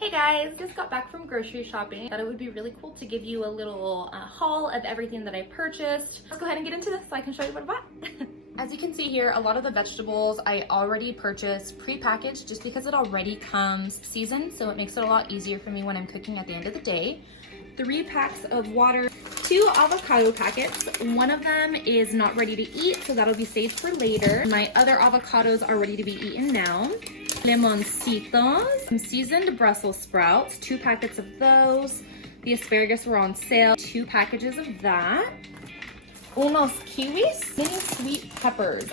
Hey guys, just got back from grocery shopping. Thought it would be really cool to give you a little haul of everything that I purchased. Let's go ahead and get into this so I can show you what I bought. As you can see here, a lot of the vegetables I already purchased pre-packaged just because it already comes seasoned, so it makes it a lot easier for me when I'm cooking at the end of the day. 3 packs of water, 2 avocado packets. One of them is not ready to eat, so that'll be saved for later. My other avocados are ready to be eaten now. Limoncitos, some seasoned Brussels sprouts, 2 packets of those. The asparagus were on sale, 2 packages of that. Unos kiwis, mini sweet peppers.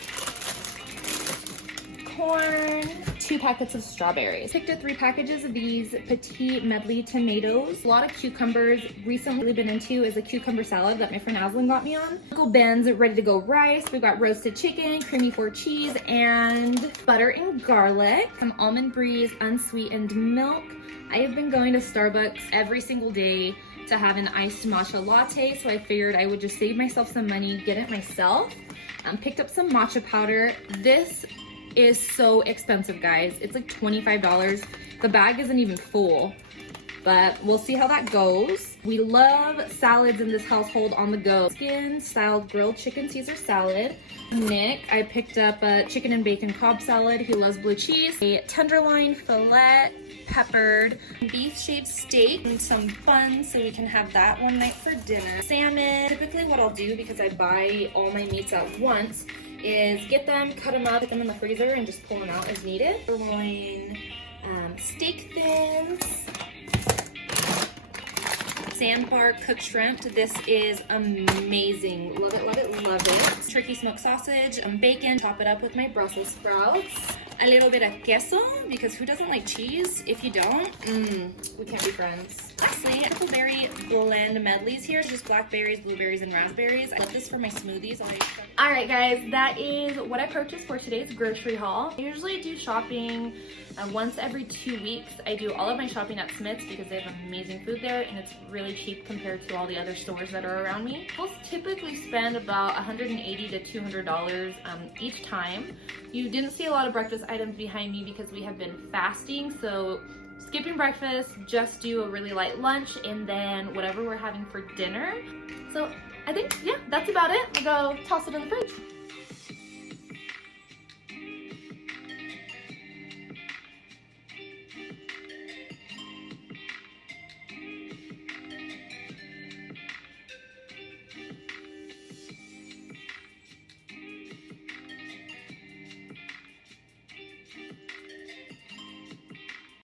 Corn, 2 packets of strawberries. Picked up 3 packages of these petite medley tomatoes. A lot of cucumbers. Recently been into is a cucumber salad that my friend Aslan got me on. Uncle Ben's ready to go rice. We've got roasted chicken, creamy 4 cheese, and butter and garlic. Some almond breeze, unsweetened milk. I have been going to Starbucks every single day to have an iced matcha latte, so I figured I would just save myself some money, get it myself. Picked up some matcha powder. This is so expensive, guys. It's like $25. The bag isn't even full, but we'll see how that goes. We love salads in this household on the go. Skin styled grilled chicken Caesar salad. Nick, I picked up a chicken and bacon Cobb salad. He loves blue cheese. A tenderloin fillet, peppered, beef shaved steak, and some buns so we can have that one night for dinner. Salmon. Typically what I'll do, because I buy all my meats at once, is get them, cut them up, put them in the freezer, and just pull them out as needed. Sirloin, steak thins, sandbar cooked shrimp. This is amazing. Love it, love it, love it. Turkey smoked sausage, bacon, top it up with my Brussels sprouts. A little bit of queso, because who doesn't like cheese? If you don't, we can't be friends. Lastly, berry blend medleys here, just blackberries, blueberries, and raspberries. I love this for my smoothies. All right, guys, that is what I purchased for today's grocery haul. I usually do shopping once every 2 weeks. I do all of my shopping at Smith's because they have amazing food there, and it's really cheap compared to all the other stores that are around me. I'll typically spend about $180 to $200 each time. You didn't see a lot of breakfast items behind me because we have been fasting, so skipping breakfast, just do a really light lunch, and then whatever we're having for dinner. So I think, yeah, that's about it. I'll go toss it in the fridge.